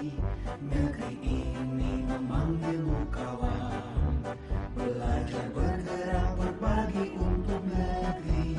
Negeri ini memanggilmu kawan, belajar bergerak berbagi untuk negeri.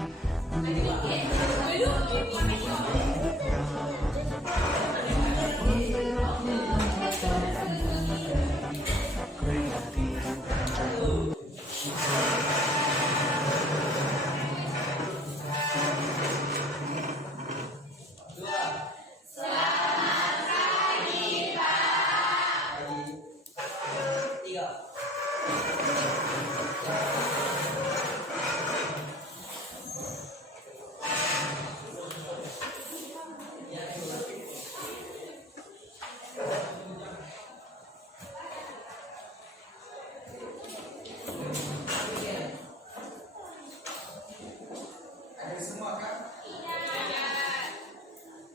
Ada semua kan?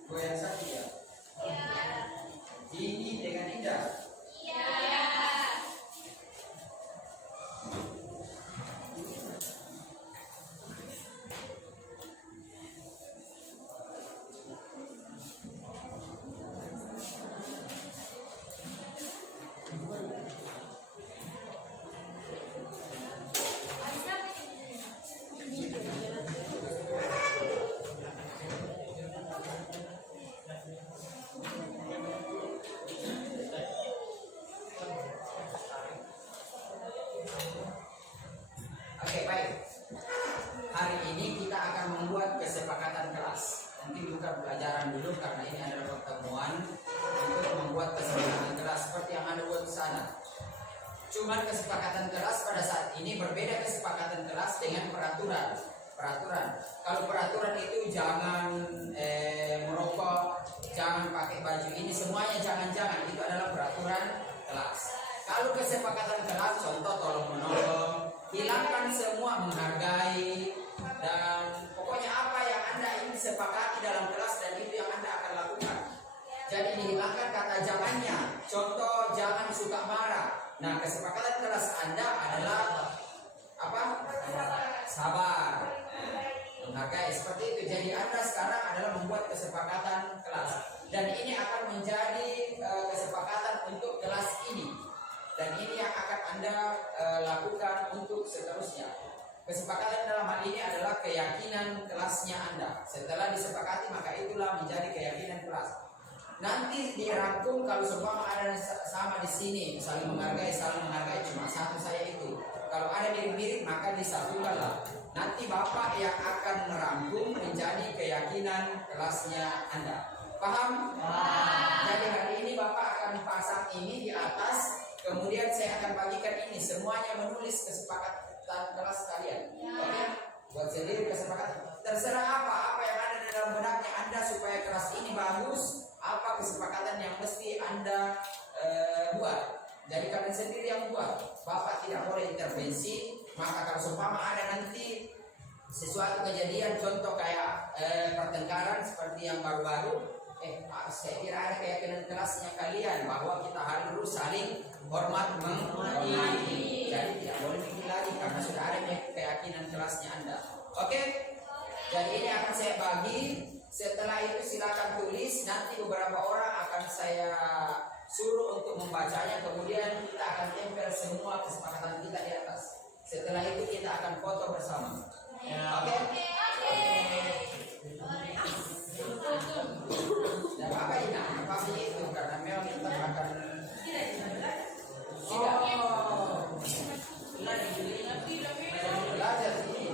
Goyang sakit ya? Ini dengan indah. Oke, baik. Hari ini kita akan membuat kesepakatan kelas. Nanti bukan pelajaran dulu karena ini adalah pertemuan untuk membuat kesepakatan kelas seperti yang Anda buat di sana. Cuman kesepakatan kelas pada saat ini berbeda kesepakatan kelas dengan peraturan. Kalau peraturan itu jangan merokok, jangan pakai baju ini, semuanya jangan. Itu adalah peraturan kelas. Kalau kesepakatan kelas, contoh tolong menolong, hilangkan semua menghargai, dan pokoknya apa yang Anda ingin sepakati dalam kelas dan itu yang Anda akan lakukan. Jadi dihilangkan kata jangannya. Contoh, jangan suka marah. Nah, kesepakatan kelas Anda adalah apa? Sabar, menghargai, seperti itu. Jadi Anda sekarang adalah membuat kesepakatan kelas, dan ini akan menjadi kesepakatan untuk kelas ini. Dan ini yang akan Anda lakukan untuk seterusnya. Kesepakatan dalam hal ini adalah keyakinan kelasnya Anda. Setelah disepakati, maka itulah menjadi keyakinan kelas. Nanti dirangkum kalau semua ada sama di sini, saling menghargai, cuma satu saya itu. Kalau ada mirip-mirip maka disatukanlah. Nanti Bapak yang akan merangkum menjadi keyakinan kelasnya Anda. Paham? Jadi hari ini Bapak akan pasang ini di atas. Kemudian saya akan bagikan ini, semuanya menulis kesepakatan kelas kalian. Oke? Buat sendiri kesepakatan. Terserah apa yang ada di dalam benaknya Anda supaya kelas ini bagus. Apa kesepakatan yang mesti Anda buat. Jadi kalian sendiri yang buat. Bapak tidak boleh intervensi. Maka kalau seumpama ada nanti sesuatu kejadian, contoh kayak pertengkaran seperti yang baru-baru, saya kira ada keyakinan kelasnya kalian bahwa kita harus saling hormat menghormati. Jadi tidak boleh bikin lagi karena sudah ada keyakinan kelasnya Anda. Oke? Jadi ini akan saya bagi. Setelah itu silakan tulis. Nanti beberapa orang akan saya suruh untuk membacanya. Kemudian kita akan tempel semua kesepakatan kita di atas. Setelah itu kita akan foto bersama. Oke? Dan apa ini? Apa itu? Karena memang kita akan belajar ini.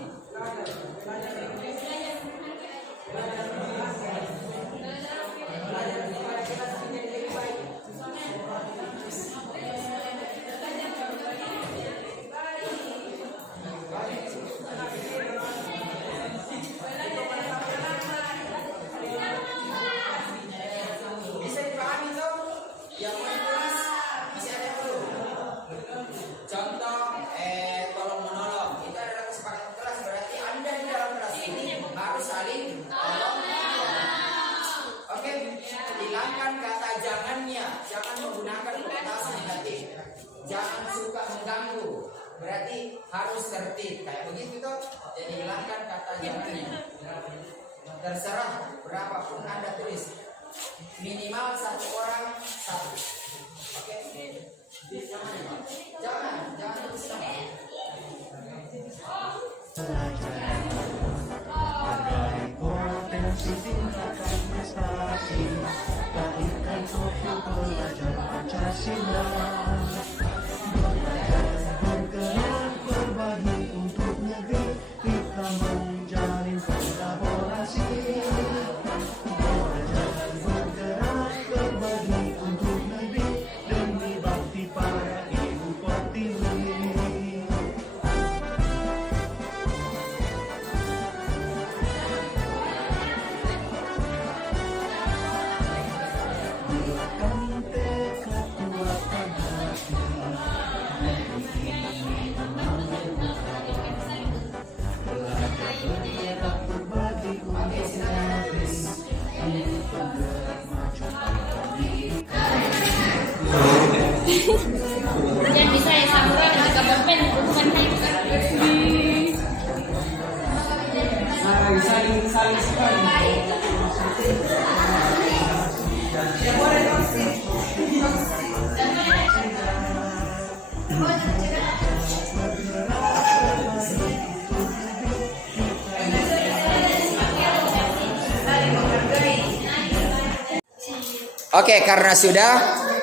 Bisa dipahami tuh? Yang menulis masih ada belum? Contoh, tolong menolong. Itu adalah kesepakatan kelas. Berarti Anda di dalam kelas ini harus saling tolong menolong. Oke? Hilangkan kata jangannya. Jangan menggunakan konotasi negatif. Jangan suka mengganggu. Berarti harus tertib. Kayak begitu tuh. Jadi hilangkan kata jangannya. Terserah berapapun Anda tulis. Minimal satu orang satu Jangan terus sama. Pelajaran hargai potensi tingkatkan prestasi, lahirkan profil pelajar Pancasila. Belajar bergerak berbagi untuk negeri, kita menjalin kolaborasi. Belajar bergerak berbagi untuk negeri, demi bakti para ibu pertiwi. Buatkan tekad, kuatkan hati, negeri ini memanggil kawan. Belajar bergerak berbagi untuk negeri, hidup bergerak maju pendidikan. Yang bisa ya samurai dan juga pemain bukan hanya Oke, karena sudah,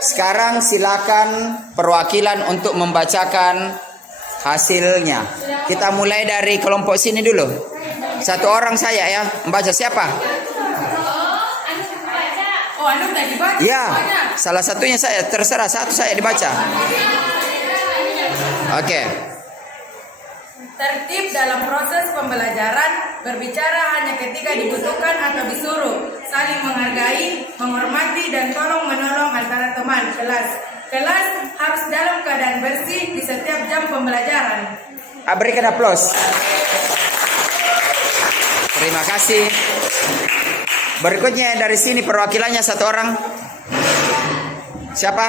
sekarang silakan perwakilan untuk membacakan hasilnya. Kita mulai dari kelompok sini dulu. Satu orang saya ya, membaca siapa? Oh, anu udah dibaca. Ya, salah satunya saya, terserah satu saya dibaca. Oke. Tertib dalam proses pembelajaran, berbicara hanya ketika dibutuhkan atau disuruh, saling menghargai, menghormati, dan tolong-menolong antara teman kelas. Kelas harus dalam keadaan bersih di setiap jam pembelajaran. Berikan aplaus. Terima kasih. Berikutnya dari sini perwakilannya satu orang. Siapa?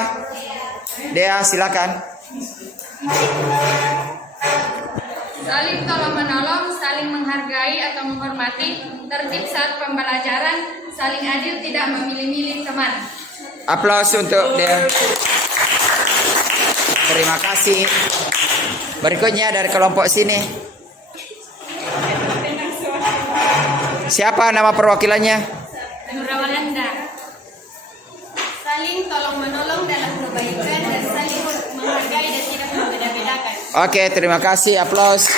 Dea, silakan. Saling tolong menolong, saling menghargai atau menghormati, tertib saat pembelajaran, saling adil, tidak memilih-milih teman. Aplaus untuk Dea. Terima kasih. Berikutnya dari kelompok sini. Siapa nama perwakilannya? Nurawalanda. Saling tolong menolong dalam kebaikan dan saling menghargai dan tidak membeda-bedakan. Oke, terima kasih. Aplaus.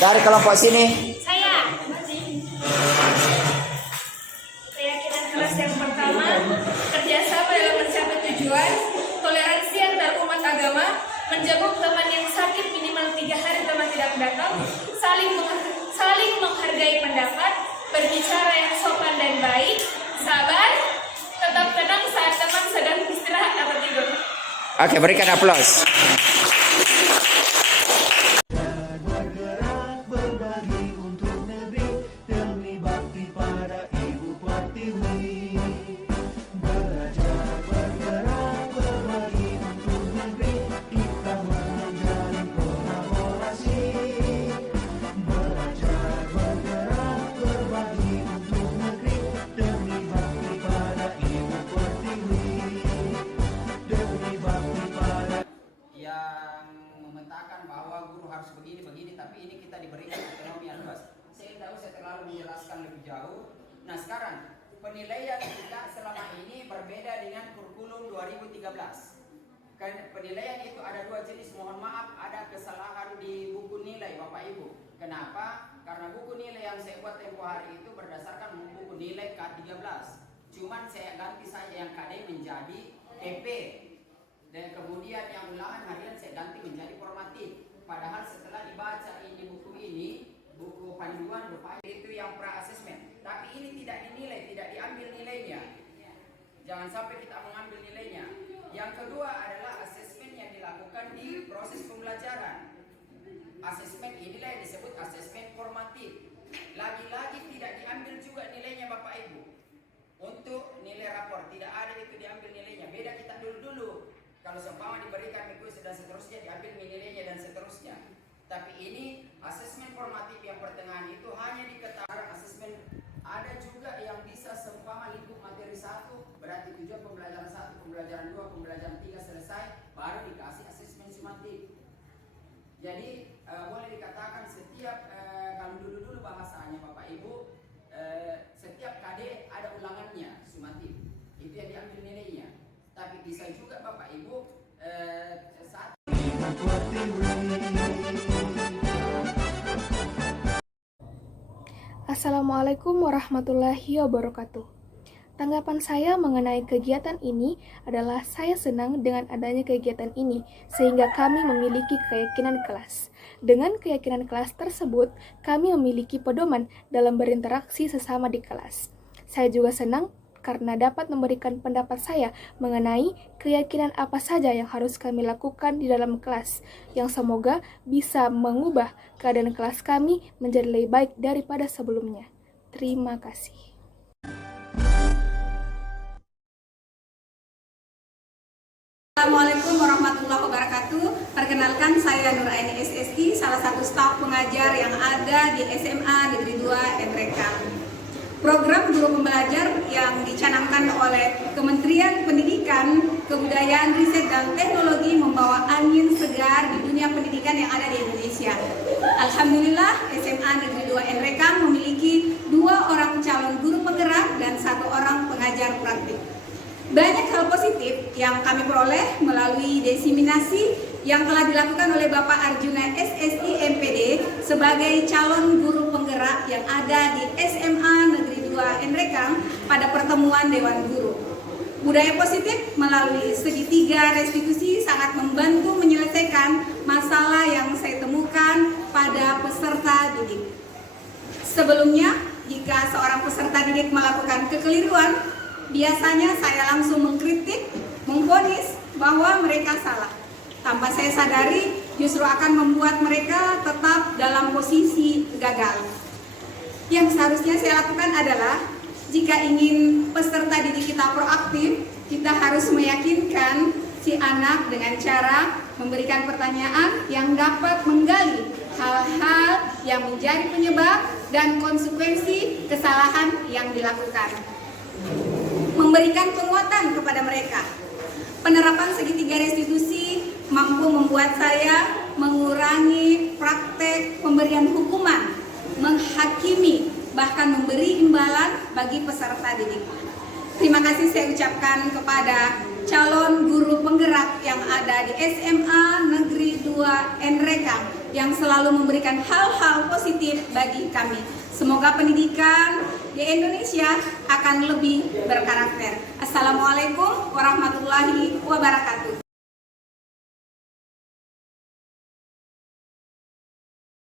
Dari kelompok sini. Saya. Keyakinan kelas yang pertama, kerjasama dalam mencapai tujuan, toleransi antar umat agama, menjenguk teman yang sakit minimal 3 hari teman tidak datang, saling menghargai pendapat, berbicara yang sopan dan baik, sabar, tetap tenang saat teman sedang istirahat atau tidur. Oke, berikan aplaus. Bergerak berbagi untuk negeri, demi bakti pada ibu pertiwi. Belajar bergerak berbagi untuk negeri, kita menjalin kolaborasi. Belajar bergerak berbagi untuk negeri, demi bakti pada ibu pertiwi. Demi bakti pada Yang memetakan bahwa guru harus begini, tapi ini kita diberikan otonomi yang luas. Saya tahu saya terlalu menjelaskan lebih jauh. Nah, sekarang penilaian kita selama ini berbeda dengan kurikulum 2013. Penilaian itu ada 2 jenis. Mohon maaf, ada kesalahan di buku nilai Bapak Ibu. Kenapa? Karena buku nilai yang saya buat tempo hari itu berdasarkan buku nilai K13. Cuman saya ganti saja yang KD menjadi EP. Dan kemudian yang ulangan harian saya ganti menjadi formatif. Padahal setelah dibaca ini buku panduan rupanya itu yang pra-asesmen. Tapi ini tidak dinilai, tidak diambil nilainya. Jangan sampai kita mengambil nilainya. Yang kedua adalah asesmen yang dilakukan di proses pembelajaran. Asesmen inilah yang disebut asesmen formatif. Lagi-lagi tidak diambil juga nilainya Bapak Ibu. Untuk nilai rapor tidak ada itu diambil nilainya. Beda kita dulu. Kalau seumpama diberikan mikuis dan seterusnya diambil nilainya dan seterusnya. Tapi ini asesmen formatif yang pertengahan itu hanya diketahui asesmen. Ada juga yang bisa seumpama lingkup materi 1 berarti tujuan pembelajaran 1, pembelajaran 2, pembelajaran yang diambil nilainya. Tapi bisa juga Bapak Ibu saat Assalamualaikum warahmatullahi wabarakatuh. Tanggapan saya mengenai kegiatan ini adalah saya senang dengan adanya kegiatan ini sehingga kami memiliki keyakinan kelas. Dengan keyakinan kelas tersebut, kami memiliki pedoman dalam berinteraksi sesama di kelas. Saya juga senang karena dapat memberikan pendapat saya mengenai keyakinan apa saja yang harus kami lakukan di dalam kelas, yang semoga bisa mengubah keadaan kelas kami menjadi lebih baik daripada sebelumnya. Terima kasih. Assalamualaikum warahmatullahi wabarakatuh. Perkenalkan, saya Nuraini SSI, salah satu staf pengajar yang ada di SMA Negeri 2 Enrekang. Program guru pembelajar yang dicanangkan oleh Kementerian Pendidikan, Kebudayaan, Riset, dan Teknologi membawa angin segar di dunia pendidikan yang ada di Indonesia. Alhamdulillah, SMA Negeri 2 Enrekang memiliki 2 orang calon guru penggerak dan 1 orang pengajar praktik. Banyak hal positif yang kami peroleh melalui diseminasi yang telah dilakukan oleh Bapak Arjuna SSI MPD sebagai calon guru penggerak yang ada di SMA Negeri 2 Enrekang pada pertemuan Dewan Guru. Budaya positif melalui segitiga restitusi sangat membantu menyelesaikan masalah yang saya temukan pada peserta didik. Sebelumnya, jika seorang peserta didik melakukan kekeliruan, biasanya saya langsung mengkritik, memvonis bahwa mereka salah. Tanpa saya sadari, justru akan membuat mereka tetap dalam posisi gagal. Yang seharusnya saya lakukan adalah, jika ingin peserta didik kita proaktif, kita harus meyakinkan si anak dengan cara memberikan pertanyaan yang dapat menggali hal-hal yang menjadi penyebab dan konsekuensi kesalahan yang dilakukan. Memberikan penguatan kepada mereka. Penerapan segitiga restitusi mampu membuat saya mengurangi praktek pemberian hukuman, menghakimi, bahkan memberi imbalan bagi peserta didik. Terima kasih saya ucapkan kepada calon guru penggerak yang ada di SMA Negeri 2 Enrekang yang selalu memberikan hal-hal positif bagi kami. Semoga pendidikan di Indonesia akan lebih berkarakter. Assalamualaikum warahmatullahi wabarakatuh.